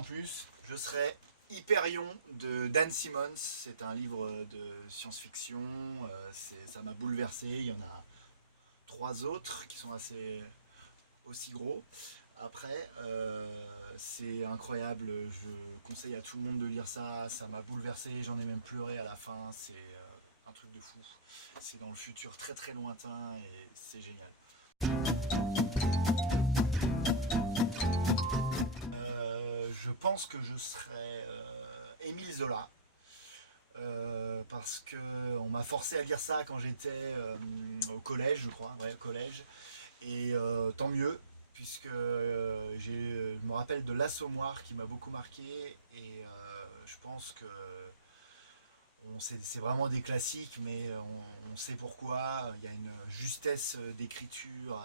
en plus. Je serai Hyperion de Dan Simmons. C'est un livre de science-fiction. Ça m'a bouleversé. Il y en a 3 autres qui sont aussi gros. Après, c'est incroyable. Je conseille à tout le monde de lire ça. Ça m'a bouleversé. J'en ai même pleuré à la fin. C'est un truc de fou. C'est dans le futur très très lointain et c'est génial. Je pense que je serais Émile Zola. Parce qu'on m'a forcé à lire ça quand j'étais au collège, je crois, ouais, au collège. Et tant mieux, puisque je me rappelle de L'Assommoir qui m'a beaucoup marqué. Et je pense que c'est vraiment des classiques, mais on sait pourquoi. Il y a une justesse d'écriture,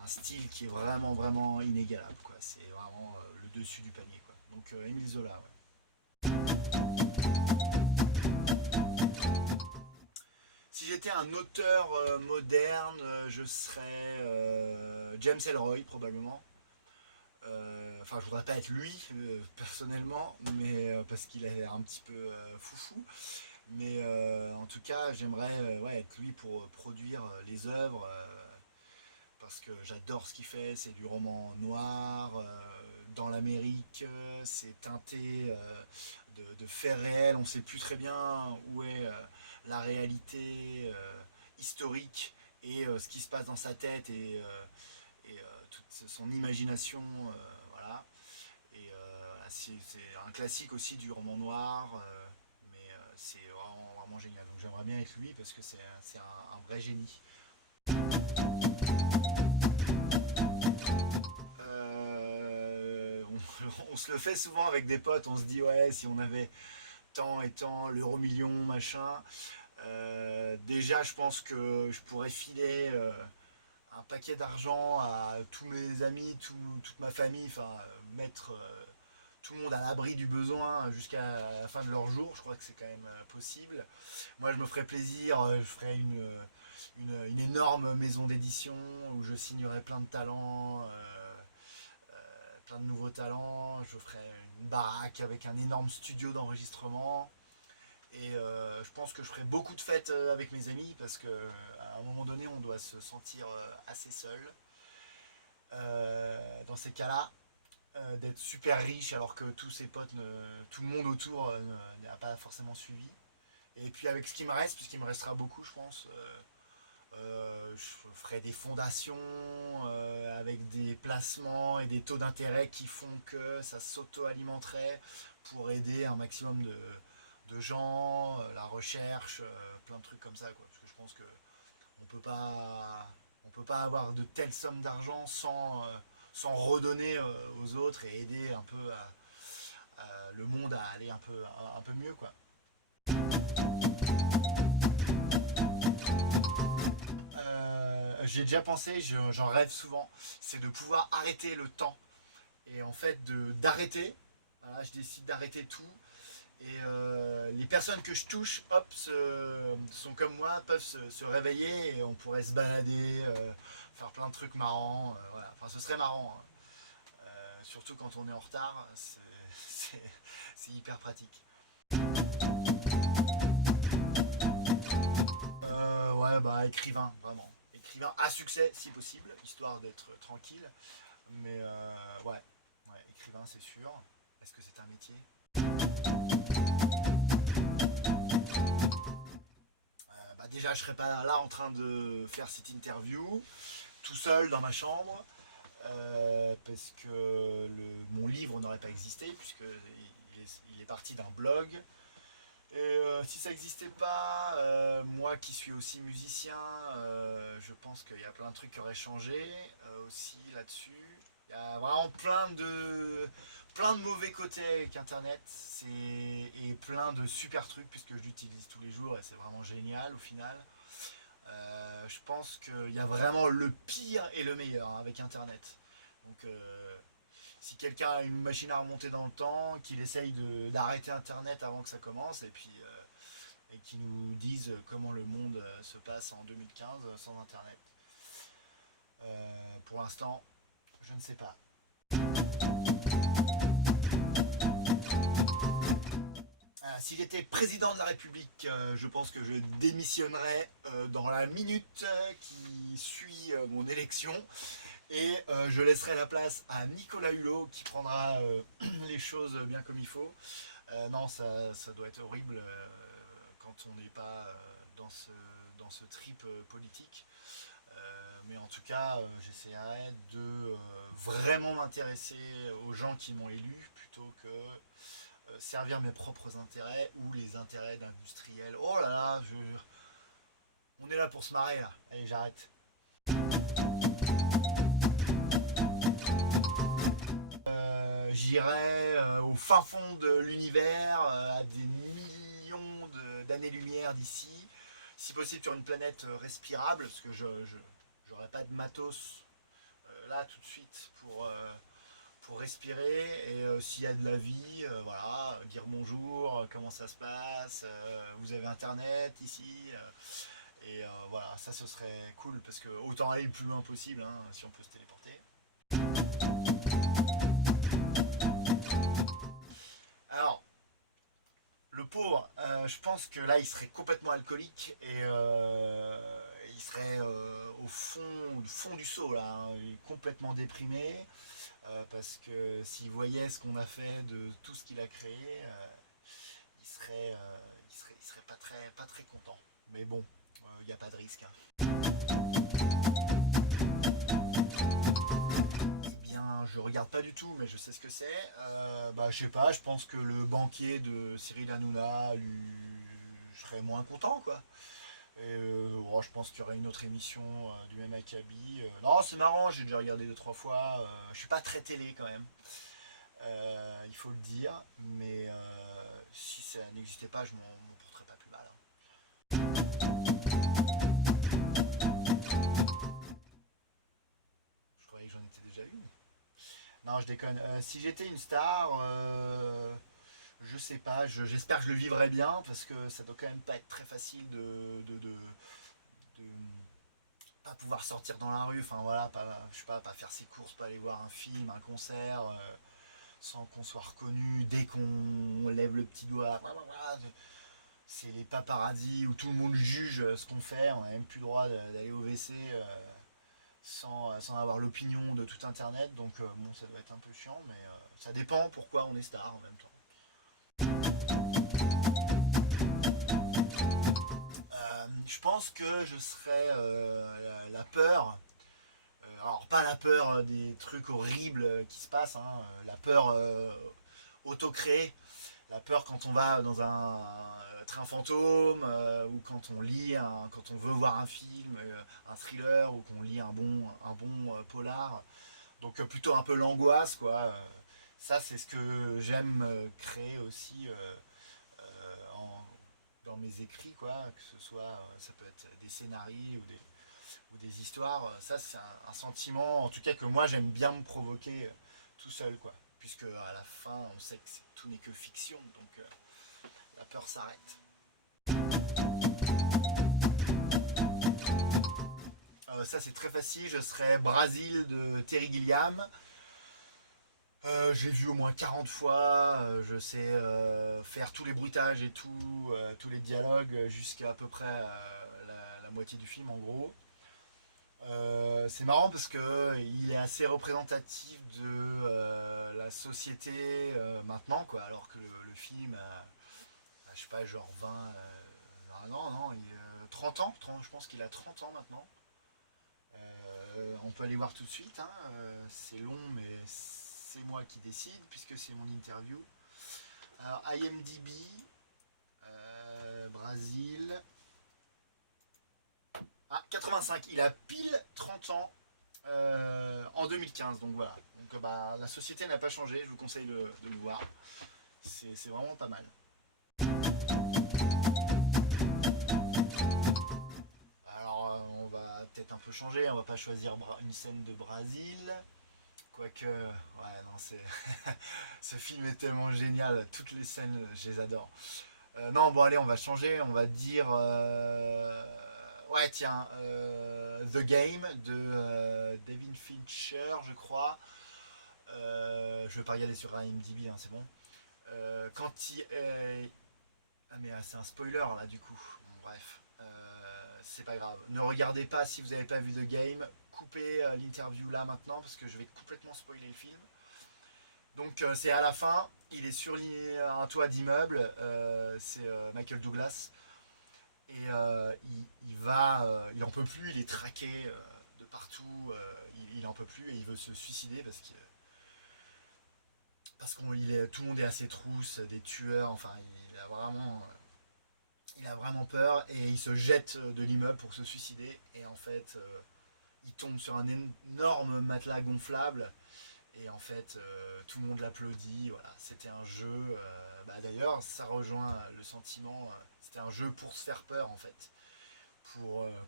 un style qui est vraiment vraiment inégalable, quoi. C'est vraiment le dessus du panier, quoi. Donc Émile Zola, ouais. Si j'étais un auteur moderne, je serais James Ellroy probablement. Enfin, je voudrais pas être lui personnellement, mais parce qu'il a l'air un petit peu foufou. Mais en tout cas, j'aimerais ouais, être lui pour produire les œuvres. Parce que j'adore ce qu'il fait, c'est du roman noir, dans l'Amérique, c'est teinté de faits réels, on ne sait plus très bien où est la réalité historique et ce qui se passe dans sa tête et toute son imagination, voilà. Et c'est un classique aussi du roman noir, mais c'est vraiment, vraiment génial. Donc j'aimerais bien être lui parce que c'est un vrai génie. On se le fait souvent avec des potes, on se dit ouais, si on avait tant et tant, l'euro-million, machin. Déjà, je pense que je pourrais filer un paquet d'argent à tous mes amis, toute ma famille, enfin, mettre tout le monde à l'abri du besoin jusqu'à la fin de leur jour. Je crois que c'est quand même possible. Moi, je me ferais plaisir, je ferais une énorme maison d'édition où je signerais plein de talents. Plein de nouveaux talents, je ferai une baraque avec un énorme studio d'enregistrement et je pense que je ferai beaucoup de fêtes avec mes amis parce qu'à un moment donné on doit se sentir assez seul dans ces cas-là, d'être super riche alors que tous ses potes, tout le monde autour n'a pas forcément suivi. Et puis avec ce qui me reste, puisqu'il me restera beaucoup je pense, je ferai des fondations avec des placements et des taux d'intérêt qui font que ça s'auto-alimenterait pour aider un maximum de gens, la recherche, plein de trucs comme ça, quoi. Parce que je pense que on peut pas avoir de telles sommes d'argent sans redonner aux autres et aider un peu le monde à aller un peu mieux, quoi. J'ai déjà pensé, j'en rêve souvent, c'est de pouvoir arrêter le temps. Et en fait, d'arrêter, voilà, je décide d'arrêter tout. Et les personnes que je touche, hop, sont comme moi, peuvent se réveiller et on pourrait se balader, faire plein de trucs marrants. Voilà. Enfin, ce serait marrant, hein. Surtout quand on est en retard, c'est hyper pratique. Ouais, bah écrivain, vraiment. Écrivain à succès si possible, histoire d'être tranquille. Mais ouais, écrivain c'est sûr. Est-ce que c'est un métier? Bah déjà je serais pas là en train de faire cette interview tout seul dans ma chambre. Parce que mon livre n'aurait pas existé puisque il est parti d'un blog. Et si ça n'existait pas, moi qui suis aussi musicien, je pense qu'il y a plein de trucs qui auraient changé aussi là-dessus. Il y a vraiment plein de mauvais côtés avec Internet et plein de super trucs puisque je l'utilise tous les jours et c'est vraiment génial au final. Je pense qu'il y a vraiment le pire et le meilleur hein, avec Internet. Donc si quelqu'un a une machine à remonter dans le temps, qu'il essaye d'arrêter Internet avant que ça commence, et puis et qu'il nous dise comment le monde se passe en 2015 sans Internet. Pour l'instant, je ne sais pas. Si j'étais président de la République, je pense que je démissionnerais dans la minute qui suit mon élection et je laisserai la place à Nicolas Hulot qui prendra les choses bien comme il faut. Non, ça doit être horrible quand on n'est pas dans ce trip politique. Mais en tout cas, j'essaierai de vraiment m'intéresser aux gens qui m'ont élu plutôt que servir mes propres intérêts ou les intérêts d'industriels. Oh là là, on est là pour se marrer là. Allez, j'arrête. J'irai au fin fond de l'univers, à des millions d'années-lumière d'ici, si possible sur une planète respirable, parce que je n'aurai pas de matos là tout de suite pour respirer, et s'il y a de la vie, voilà, dire bonjour, comment ça se passe, vous avez internet ici, et voilà, ça ce serait cool, parce que autant aller le plus loin possible, hein, si on peut se téléporter. Alors, le pauvre, je pense que là il serait complètement alcoolique et il serait au fond du seau là, hein, complètement déprimé. Parce que s'il voyait ce qu'on a fait de tout ce qu'il a créé, il serait pas très content. Mais bon, il n'y a pas de risque. Hein. Eh bien, je regarde pas du tout, mais je sais ce que c'est. Je sais pas, je pense que le banquier de Cyril Hanouna, je serais moins content, quoi. Et je pense qu'il y aurait une autre émission du même acabit. Non, c'est marrant, j'ai déjà regardé 2-3 fois. Je suis pas très télé quand même, il faut le dire. Mais si ça n'existait pas, je m'en porterais pas plus mal. Je croyais que j'en étais déjà une. Non, je déconne. Si j'étais une star, je sais pas. J'espère que je le vivrais bien parce que ça doit quand même pas être très facile de pas pouvoir sortir dans la rue, enfin voilà, je sais pas faire ses courses, pas aller voir un film, un concert, sans qu'on soit reconnu, dès qu'on lève le petit doigt, c'est les paparazzis où tout le monde juge ce qu'on fait, on n'a même plus le droit d'aller au WC sans avoir l'opinion de tout internet, donc bon ça doit être un peu chiant, mais ça dépend pourquoi on est star en même temps. Je pense que je serais la peur. Alors pas la peur des trucs horribles qui se passent, hein, la peur auto-créée, la peur quand on va dans un train fantôme ou quand on lit, quand on veut voir un film, un thriller ou qu'on lit un bon polar. Donc plutôt un peu l'angoisse, quoi. Ça c'est ce que j'aime créer aussi dans mes écrits, quoi, que ce soit, ça peut être des scénarios ou des histoires, ça c'est un sentiment, en tout cas que moi j'aime bien me provoquer tout seul, quoi, puisque à la fin on sait que tout n'est que fiction, donc la peur s'arrête. Ça c'est très facile, je serais Brasil de Terry Gilliam. J'ai vu au moins 40 fois, je sais faire tous les bruitages et tout, tous les dialogues jusqu'à à peu près la moitié du film en gros. C'est marrant parce que il est assez représentatif de la société maintenant, quoi, alors que le film je sais pas, genre 20 non, non, 30 ans, je pense qu'il a 30 ans maintenant. On peut aller voir tout de suite, hein, c'est long mais c'est moi qui décide puisque c'est mon interview. Alors IMDb, Brésil. Ah, 85, il a pile 30 ans en 2015, donc voilà. Donc la société n'a pas changé, je vous conseille de le voir. C'est vraiment pas mal. Alors on va peut-être un peu changer, on va pas choisir une scène de Brésil. Quoique, ouais, non, ce film est tellement génial, toutes les scènes, je les adore. Non, bon, allez, on va changer, on va dire. Ouais, tiens, The Game de David Fincher, je crois. Je vais pas regarder sur IMDb, hein, c'est bon. Quand Ah mais c'est un spoiler là du coup. Bon, bref, c'est pas grave. Ne regardez pas si vous n'avez pas vu The Game. Coupez l'interview là maintenant parce que je vais complètement spoiler le film. Donc c'est à la fin, il est sur un toit d'immeuble, c'est Michael Douglas. Et il en peut plus, il est traqué de partout, il en peut plus et il veut se suicider parce que tout le monde est à ses trousses, des tueurs, enfin il a vraiment peur et il se jette de l'immeuble pour se suicider et en fait il tombe sur un énorme matelas gonflable et en fait tout le monde l'applaudit, voilà, c'était un jeu, d'ailleurs ça rejoint le sentiment, c'était un jeu pour se faire peur en fait,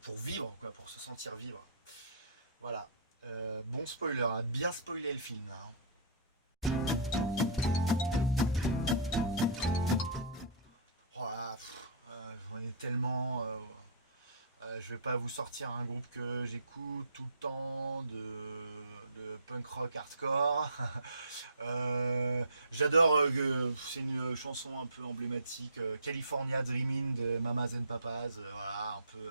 pour vivre, quoi, pour se sentir vivre. Voilà. Bon spoiler, a bien spoilé le film là, hein. Voilà, j'en ai tellement. Je vais pas vous sortir un groupe que j'écoute tout le temps de punk rock hardcore. J'adore, c'est une chanson un peu emblématique, California Dreamin' de Mamas and Papas. Voilà, un peu.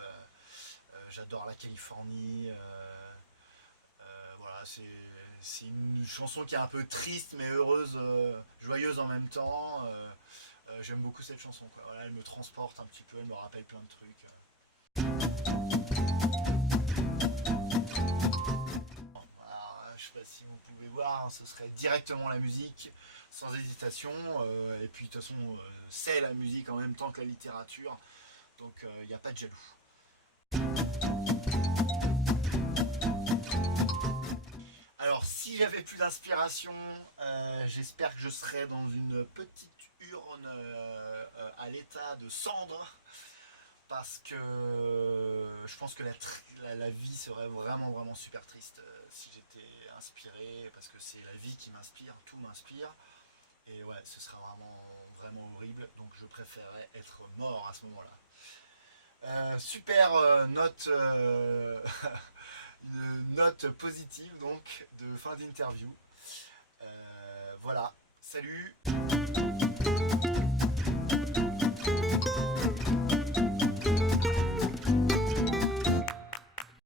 J'adore la Californie. Voilà, c'est une chanson qui est un peu triste mais heureuse, joyeuse en même temps. J'aime beaucoup cette chanson, quoi. Voilà, elle me transporte un petit peu, elle me rappelle plein de trucs. Alors, je sais pas si vous pouvez voir, hein, ce serait directement la musique, sans hésitation. Et puis de toute façon, c'est la musique en même temps que la littérature, donc il n'y a pas de jaloux. Alors, si j'avais plus d'inspiration, j'espère que je serais dans une petite urne à l'état de cendre, parce que je pense que la vie serait vraiment, vraiment super triste si j'étais inspiré, parce que c'est la vie qui m'inspire, tout m'inspire. Et ouais, ce serait vraiment, vraiment horrible, donc je préférerais être mort à ce moment-là. Super note, une note positive donc de fin d'interview. Voilà, salut.